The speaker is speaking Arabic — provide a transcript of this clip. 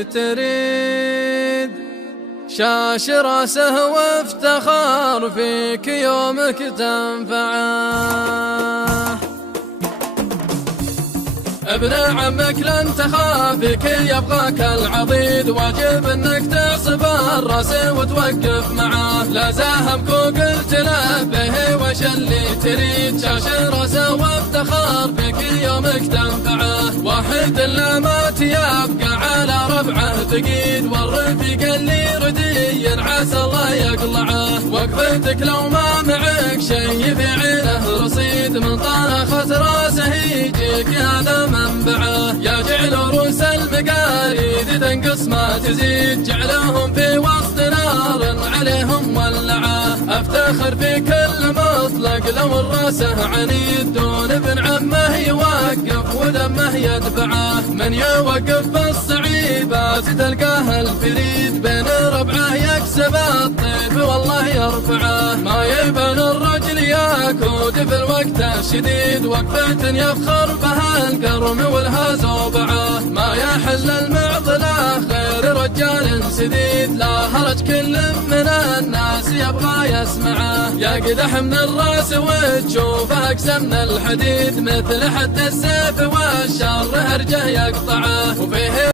تريد شاش راسه وافتخار فيك يومك تنفعه. ابن عمك لن تخافك يبغاك العضيد، واجب انك تعصب الراس وتوقف معاه. لا زاهمك وقلت له به وش اللي تريد، شاش راسه وافتخار فيك يومك تنفعه. واحد لا مات يبقى على ربعه ثقيل، والرفيق اللي ردي عسى الله يقلعه. وقفتك لو ما معك شي في عينه رصيد، من طنخت راسه يجيك هذا منبعه. يا جعل روس المقاليد تنقص ما تزيد، جعلهم في وسط نار عليهم ولعه. افتخر في كل مطلق لو الراسه عنيد، دون ابن عمه يوقف ودمه يدفعه. من يوقف بالصعيبات تلقاه الفريد، بين ربعه يكسب الطيب والله يرفعه. ما يبان الرجل ياكود في الوقت الشديد، وقفة يفخر بها الكرم والها زوبعه. ما يحل المعضلة خير رجال سديد، لا هرج كل من الناس يبغى يسمعه. يا قدح من الراس وتشوفه اقسى من الحديد، مثل حد السيف والشر هرجه يقطعه. وفيه